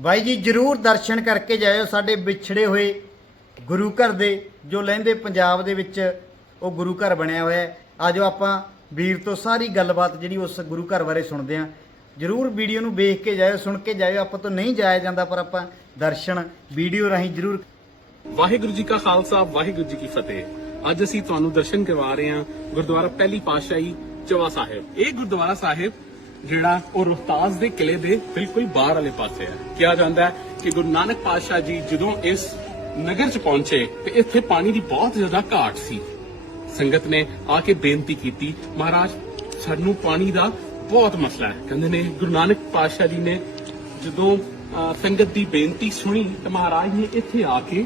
ਬਾਈ ਜੀ, ਜਰੂਰ ਦਰਸ਼ਨ ਕਰਕੇ ਜਾਇਓ ਸਾਡੇ ਵਿਛੜੇ ਹੋਏ ਗੁਰੂ ਘਰ ਦੇ, ਜੋ ਲਹਿੰਦੇ ਪੰਜਾਬ ਦੇ ਵਿੱਚ, ਉਹ ਗੁਰੂ ਘਰ ਬਣਿਆ ਹੋਇਆ ਹੈ। ਆਜੋ ਆਪਾਂ ਵੀਰ ਤੋਂ ਸਾਰੀ ਗੱਲਬਾਤ ਜਿਹੜੀ ਉਸ ਗੁਰੂ ਘਰ ਬਾਰੇ ਸੁਣਦੇ ਹਾਂ। ਜਰੂਰ ਵੀਡੀਓ ਨੂੰ ਵੇਖ ਕੇ ਜਾਇਓ, ਸੁਣ ਕੇ ਜਾਇਓ। ਆਪਾਂ ਤੋਂ ਨਹੀਂ ਜਾਇਆ ਜਾਂਦਾ, ਪਰ ਆਪਾਂ ਦਰਸ਼ਨ ਵੀਡੀਓ ਰਾਹੀਂ ਜਰੂਰ ਵਾਹਿਗੁਰੂ ਜੀ ਕਾ ਖਾਲਸਾ, ਵਾਹਿਗੁਰੂ ਜੀ ਕੀ ਫਤਿਹ। ਅੱਜ ਅਸੀਂ ਤੁਹਾਨੂੰ ਦਰਸ਼ਨ ਕਰਵਾ ਰਹੇ ਹਾਂ ਗੁਰਦੁਆਰਾ ਪਹਿਲੀ ਪਾਤਸ਼ਾਹੀ ਚਵਾ ਸਾਹਿਬ। ਇਹ ਗੁਰਦੁਆਰਾ ਸਾਹਿਬ ਜਿਹੜਾ ਉਹ ਰੋਹਤਾਸ ਦੇ ਕਿਲੇ ਦੇ ਬਿਲਕੁਲ ਬਾਹਰ ਵਾਲੇ ਪਾਸੇ ਹੈ। ਕਿਹਾ ਜਾਂਦਾ ਹੈ ਕਿ ਗੁਰੂ ਨਾਨਕ ਪਾਤਸ਼ਾਹ ਜੀ ਜਦੋਂ ਇਸ ਨਗਰ ਚ ਪਹੁੰਚੇ ਤੇ ਇੱਥੇ ਪਾਣੀ ਦੀ ਬਹੁਤ ਜ਼ਿਆਦਾ ਘਾਟ ਸੀ। ਸੰਗਤ ਨੇ ਆ ਕੇ ਬੇਨਤੀ ਕੀਤੀ, ਮਹਾਰਾਜ, ਸਾਨੂੰ ਪਾਣੀ ਦਾ ਬਹੁਤ ਮਸਲਾ ਹੈ। ਕਹਿੰਦੇ ਨੇ, ਗੁਰੂ ਨਾਨਕ ਪਾਤਸ਼ਾਹ ਜੀ ਨੇ ਜਦੋਂ ਸੰਗਤ ਦੀ ਬੇਨਤੀ ਸੁਣੀ ਤਾਂ ਮਹਾਰਾਜ ਨੇ ਇੱਥੇ ਆ ਕੇ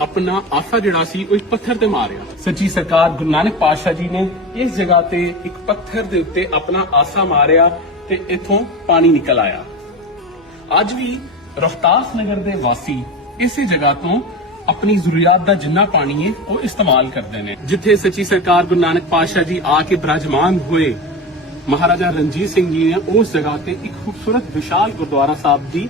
ਆਪਣਾ ਆਸਾ ਜਿਹੜਾ ਸੀ ਉਹ ਇੱਕ ਪੱਥਰ ਤੇ ਮਾਰਿਆ। ਸੱਚੀ ਸਰਕਾਰ ਗੁਰੂ ਨਾਨਕ ਪਾਤਸ਼ਾਹ ਜੀ ਨੇ ਇਸ ਜਗ੍ਹਾ ਤੇ ਇੱਕ ਪੱਥਰ ਦੇ ਉੱਤੇ ਆਪਣਾ ਆਸਾ ਮਾਰਿਆ ਤੇ ਇੱਥੋਂ ਪਾਣੀ ਨਿਕਲ ਆਇਆ। ਅੱਜ ਵੀ ਰਫਤਾਸ ਨਗਰ ਦੇ ਵਾਸੀ ਇਸੇ ਜਗ੍ਹਾ ਤੋਂ ਆਪਣੀ ਜ਼ਰੂਰੀਅਤ ਦਾ ਜਿੰਨਾ ਪਾਣੀ ਹੈ ਉਹ ਇਸਤੇਮਾਲ ਕਰਦੇ ਨੇ। ਜਿੱਥੇ ਸੱਚੀ ਸਰਕਾਰ ਗੁਰੂ ਨਾਨਕ ਪਾਤਸ਼ਾਹ ਜੀ ਆ ਕੇ ਬਰਾਜਮਾਨ ਹੋਏ, ਮਹਾਰਾਜਾ ਰਣਜੀਤ ਸਿੰਘ ਜੀ ਨੇ ਉਸ ਜਗ੍ਹਾ ਤੇ ਇੱਕ ਖੂਬਸੂਰਤ ਵਿਸ਼ਾਲ ਗੁਰਦੁਆਰਾ ਸਾਹਿਬ ਦੀ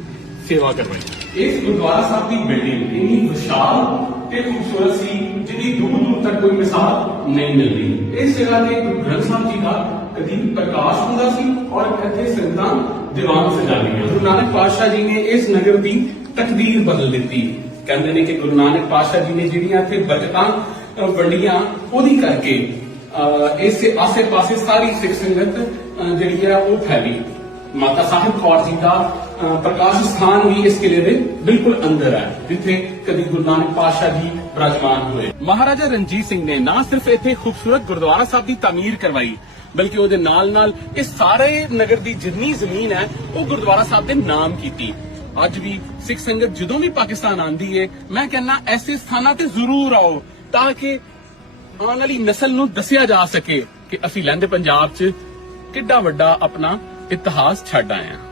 ਸੇਵਾ ਕਰਵਾਈ। ਇਸ ਗੁਰਦੁਆਰਾ ਸਾਹਿਬ ਦੀ ਬਿਲਡਿੰਗ ਇੰਨੀ ਵਿਸ਼ਾਲ ਤੇ ਖੂਬਸੂਰਤ ਸੀ ਜਿਹਦੀ ਦੂਰ ਦੂਰ ਤੱਕ ਕੋਈ ਮਿਸਾਲ ਨਹੀਂ ਮਿਲਦੀ। ਇਸ ਜਗ੍ਹਾ ਤੇ ਗੁਰੂ ਗ੍ਰੰਥ ਸਾਹਿਬ ਜੀ ਦਾ ਕਦੀਮ ਪ੍ਰਕਾਸ਼ ਹੁੰਦਾ ਸੀ ਔਰ ਇੱਥੇ ਸੰਗਤਾਂ ਦੀਵਾਨ ਸਜਾਉਂਦੀਆਂ। ਗੁਰੂ ਨਾਨਕ ਪਾਤਸ਼ਾਹ ਜੀ ਨੇ ਇਸ ਨਗਰ ਦੀ ਤਕਦੀਰ ਬਦਲ ਦਿੱਤੀ। ਕਹਿੰਦੇ ਨੇ ਕਿ ਗੁਰੂ ਨਾਨਕ ਪਾਤਸ਼ਾਹ ਜੀ ਨੇ ਜਿਹੜੀਆਂ ਇੱਥੇ ਬਰਕਤਾਂ ਵੰਡੀਆਂ, ਉਹਦੀ ਕਰਕੇ ਇਸ ਆਸੇ-ਪਾਸੇ ਸਾਰੀ ਸਿੱਖ ਸੰਗਤ ਜਿਹੜੀ ਹੈ ਉਹ ਫੈਲੀ। ਮਾਤਾ ਸਾਹਿਬ ਕੌਰ ਜੀ ਦਾ ਪ੍ਰਕਾਸ਼ ਸਥਾਨ ਵੀ ਇਸ ਕਿਲੇ ਦੇ ਬਿਲਕੁਲ ਅੰਦਰ ਹੈ, ਜਿੱਥੇ ਕਦੀ ਗੁਰੂ ਨਾਨਕ ਪਾਤਸ਼ਾਹ ਜੀ ਬਿਰਾਜਮਾਨ ਹੋਏ। ਮਹਾਰਾਜਾ ਰਣਜੀਤ ਸਿੰਘ ਨੇ ਨਾ ਸਿਰਫ ਇੱਥੇ ਖੂਬਸੂਰਤ ਗੁਰਦੁਆਰਾ ਸਾਹਿਬ ਦੀ ਤਾਮੀਰ ਕਰਵਾਈ, ਬਲਕਿ ਉਹਦੇ ਨਾਲ-ਨਾਲ ਇਹ ਸਾਰੇ ਨਗਰ ਦੀ ਜਿੰਨੀ ਜ਼ਮੀਨ ਹੈ, ਉਹ ਗੁਰਦੁਆਰਾ ਸਾਹਿਬ ਦੇ ਨਾਮ ਕੀਤੀ। ਅੱਜ ਵੀ ਸਿੱਖ ਸੰਗਤ ਜਦੋਂ ਵੀ ਪਾਕਿਸਤਾਨ ਆਂਦੀ ਏ, ਮੈਂ ਕਹਿੰਦਾ ਐਸੇ ਸਥਾਨਾਂ ਤੇ ਜ਼ਰੂਰ ਆਓ, ਤਾਂ ਕਿ ਆਉਣ ਵਾਲੀ ਨਸਲ ਨੂੰ ਦੱਸਿਆ ਜਾ ਸਕੇ ਕਿ ਅਸੀਂ ਲਹਿੰਦੇ ਪੰਜਾਬ 'ਚ ਕਿੱਡਾ ਵੱਡਾ ਆਪਣਾ ਇਤਿਹਾਸ ਛੱਡ ਆਏ ਹਾਂ।